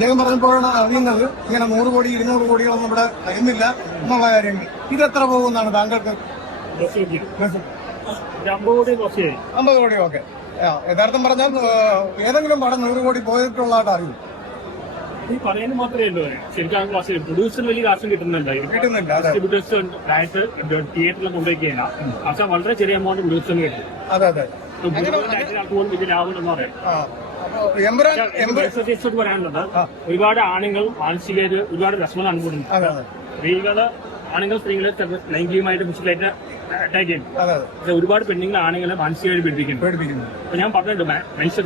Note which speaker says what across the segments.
Speaker 1: അദ്ദേഹം പറഞ്ഞപ്പോഴാണ് അറിയുന്നത്. ഇങ്ങനെ നൂറ് കോടി ഇരുന്നൂറ് കോടികളൊന്നും ഇവിടെ തരുന്നില്ല എന്നുള്ള കാര്യങ്ങൾ. എത്ര പോകുന്നതാണ് താങ്കൾക്ക്?
Speaker 2: അമ്പത് കോടി
Speaker 1: ഓക്കെ. യഥാർത്ഥം പറഞ്ഞാൽ ഏതെങ്കിലും പടം നൂറ് കോടി പോയിട്ടുള്ളതായിട്ട് അറിയും.
Speaker 2: ഈ പറയുന്നത് മാത്രമേ ഉള്ളൂ. ശരിക്കും പ്രൊഡ്യൂസറിന് വലിയ കാശും കിട്ടുന്നുണ്ട്.
Speaker 1: കിട്ടുന്നില്ല അതെ.
Speaker 2: ഡിസ്ട്രിബ്യൂട്ടേഴ്സ് ഡയറക്ടർ തിയേറ്ററിൽ കൊണ്ടുപോയി കഴിഞ്ഞാൽ പക്ഷെ വളരെ ചെറിയ എമൗണ്ട് പ്രൊഡ്യൂസറിന് കിട്ടും.
Speaker 1: അതെ അതെ.
Speaker 2: ഡയറക്ടർക്ക് പോലും വലിയ ലാഭം എന്ന് പറയാം പറയാനുള്ളത്. ഒരുപാട് ആണുങ്ങൾ മാനസികര് ഒരുപാട് വിഷമം
Speaker 1: അതെ
Speaker 2: സ്ത്രീകൾ ആണുങ്ങൾ സ്ത്രീകളെ ലൈംഗികമായിട്ട് ഫിസിക്കലായിട്ട് അറ്റാക്ക് ചെയ്യും
Speaker 1: അതെ അതെ.
Speaker 2: പക്ഷെ ഒരുപാട് പെണ്ണുങ്ങൾ ആണുങ്ങളെ മാനസികമായിട്ട് പീഡിപ്പിക്കുന്നു. അപ്പൊ ഞാൻ പറഞ്ഞിട്ടുണ്ട് മനുഷ്യ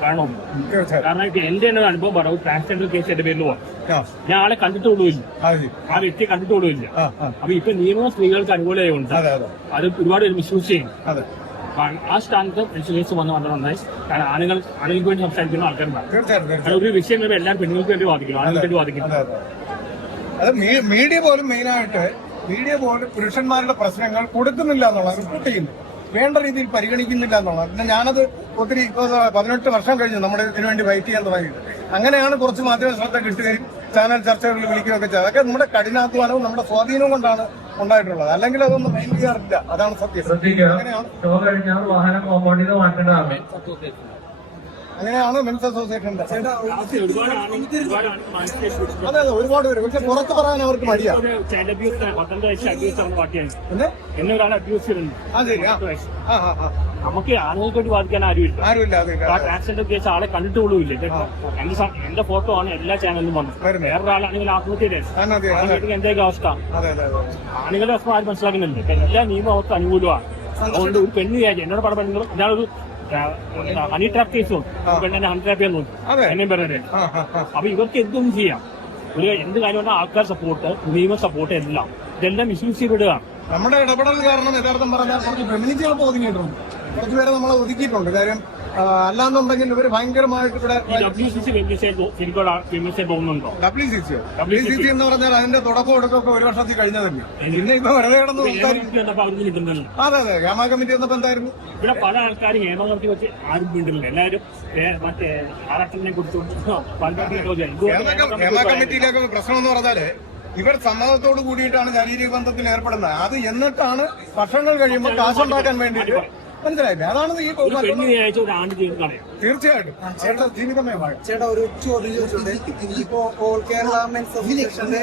Speaker 2: വേണം കാരണം ഇപ്പൊ എന്റെ തന്നെ അനുഭവം പറഞ്ഞു ട്രാൻസ്ജെൻഡർ കേസ് എന്റെ പേരിൽ പോകാം ഞാൻ ആളെ
Speaker 1: കണ്ടിട്ടുള്ളൂ
Speaker 2: ആ വ്യക്തിയെ കണ്ടിട്ട് പോലുമില്ല
Speaker 1: ആ ആ.
Speaker 2: അപ്പൊ ഇപ്പൊ നിയമം സ്ത്രീകൾക്ക് അനുകൂലമായുണ്ട്
Speaker 1: അതെ അതെ.
Speaker 2: ഒരുപാട് മിസ്യൂസ് ചെയ്യും ആ സ്ഥാനത്ത് കേസ് വന്ന് വളരെ നന്നായി കാരണം ആണുങ്ങൾ ആണുങ്ങൾക്ക് വേണ്ടി സംസാരിക്കുന്ന ആൾക്കാരുണ്ടാകും ഒരു വിഷയം വരുമ്പോൾ എല്ലാം പെണ്ണുങ്ങൾക്ക് വേണ്ടി വാദിക്കും ആണുങ്ങൾക്ക് വേണ്ടി വാദിക്കും
Speaker 1: അതെ മീഡിയ പോലും മെയിനായിട്ട് മീഡിയ പോലും പുരുഷന്മാരുടെ പ്രശ്നങ്ങൾ കൊടുക്കുന്നില്ല എന്നുള്ളത് റിപ്പോർട്ട് ചെയ്യുന്നു വേണ്ട രീതിയിൽ പരിഗണിക്കുന്നില്ല എന്നുള്ളത് പിന്നെ ഞാനത് ഒത്തിരി ഇപ്പൊ പതിനെട്ട് വർഷം കഴിഞ്ഞു നമ്മുടെ ഇതിനുവേണ്ടി ഫൈറ്റ് ചെയ്യാൻ തുടങ്ങിയത് അങ്ങനെയാണ് കുറച്ച് മാധ്യമ ശ്രദ്ധ കിട്ടുകയും ചാനൽ ചർച്ചകളിൽ വിളിക്കുകയൊക്കെ ചെയ്തത് അതൊക്കെ നമ്മുടെ കഠിനാധ്വാനവും നമ്മുടെ സ്വാധീനവും കൊണ്ടാണ് ഉണ്ടായിട്ടുള്ളത്. അല്ലെങ്കിൽ അതൊന്നും മൈൻഡ് ചെയ്യാറില്ല അതാണ് സത്യം.
Speaker 3: ശ്രദ്ധിക്കുക
Speaker 1: അങ്ങനെയാണ്. മെൻസ് അസോസിയേഷന്റെ. അതെ അതെ ഒരുപാട് പേര്. പക്ഷെ പുറത്ത് പറയാൻ അവർക്ക്
Speaker 2: മടിയാണ്
Speaker 1: ആ ശരി. ആ ആ ആ.
Speaker 2: നമുക്ക് ആണുങ്ങൾക്ക് വേണ്ടി വാദിക്കാൻ ആരുമില്ല
Speaker 1: ആരുമില്ല
Speaker 2: ആ ട്രാൻസ്ജെൻഡർ കേസ് ആളെ കണ്ടിട്ട് പോലും ഇപ്പൊ എന്റെ എന്റെ ഫോട്ടോ ആണ് എല്ലാ ചാനലിലും വന്നത്.
Speaker 1: വേറെ
Speaker 2: വേറൊരാളാണെങ്കിൽ ആത്മഹത്യ എന്തൊക്കെ അവസ്ഥ? ആണുങ്ങളുടെ അവസ്ഥ ആരും മനസ്സിലാക്കുന്നുണ്ട് എല്ലാ നിയമം അവർക്ക് അനുകൂലമാണ് അതുകൊണ്ട് ഒരു പെണ്ണ് വിചാരിച്ചു എന്നോട് പടം പെണ്ണുങ്ങളും ഞാനൊരു ഹണി ട്രാപ്പ് കേസും പെണ്ണെന്നെ ഹണി ട്രാപ്പ് ചെയ്യാൻ നോക്കി. എന്നെയും പറഞ്ഞത് അപ്പൊ ഇവർക്ക് എന്തും ചെയ്യാം. ഒരു എന്ത് കാര്യം ആൾക്കാർ സപ്പോർട്ട് നിയമ സപ്പോർട്ട് എല്ലാം. ഇതെല്ലാം മിസ്യൂസ് ചെയ്തിടുകയാണ്.
Speaker 1: നമ്മുടെ ഇടപെടൽ കാരണം യഥാർത്ഥം പറഞ്ഞാൽ കുറച്ച് ഫെമിനിറ്റികളൊക്കെ ഒതുങ്ങിയിട്ടുണ്ട്. കുറച്ച് പേരെ നമ്മളെ ഒതുക്കിയിട്ടുണ്ട്. കാര്യം അല്ലാന്നുണ്ടെങ്കിൽ ഇവർ ഭയങ്കരമായിട്ട് ഇവിടെ
Speaker 2: ഡബ്ല്യു സി സി
Speaker 1: എന്ന് പറഞ്ഞാൽ അതിന്റെ തുടക്കം എടുക്കൊക്കെ ഒരു വർഷത്തിൽ കഴിഞ്ഞതല്ലേ. പിന്നെ ഇപ്പൊ വെറുതെ കിടന്ന് സംസാരിക്കും അതെ അതെ. ഗ്രാമ കമ്മിറ്റി വന്നപ്പോ എന്തായിരുന്നു?
Speaker 2: ഇവിടെ പല ആൾക്കാരും ഹേമകർത്തി വെച്ച് ആരും വീണ്ടില്ല എല്ലാവരും മറ്റേ ആറട്ടനെ
Speaker 1: ഗ്രാമ കമ്മിറ്റിയിലേക്ക് പ്രശ്നം എന്ന് പറഞ്ഞാൽ ഇവർ സമ്മതത്തോട് കൂടിയിട്ടാണ് ശാരീരിക ബന്ധത്തിൽ ഏർപ്പെടുന്നത്. അത് എന്നിട്ടാണ് വർഷങ്ങൾ കഴിയുമ്പോൾ കാശുണ്ടാക്കാൻ വേണ്ടിയിട്ട്. മനസ്സിലായില്ലേ? അതാണ് ഈ തീർച്ചയായിട്ടും. ചേട്ടാ ജീവിതമയമാണ്
Speaker 4: ചേട്ടാ ഒരു ചോദ്യം ചോദിച്ചിട്ടുണ്ട്. ഇപ്പോ ഓൾ കേരള മെൻസ് അസോസിയേഷന്റെ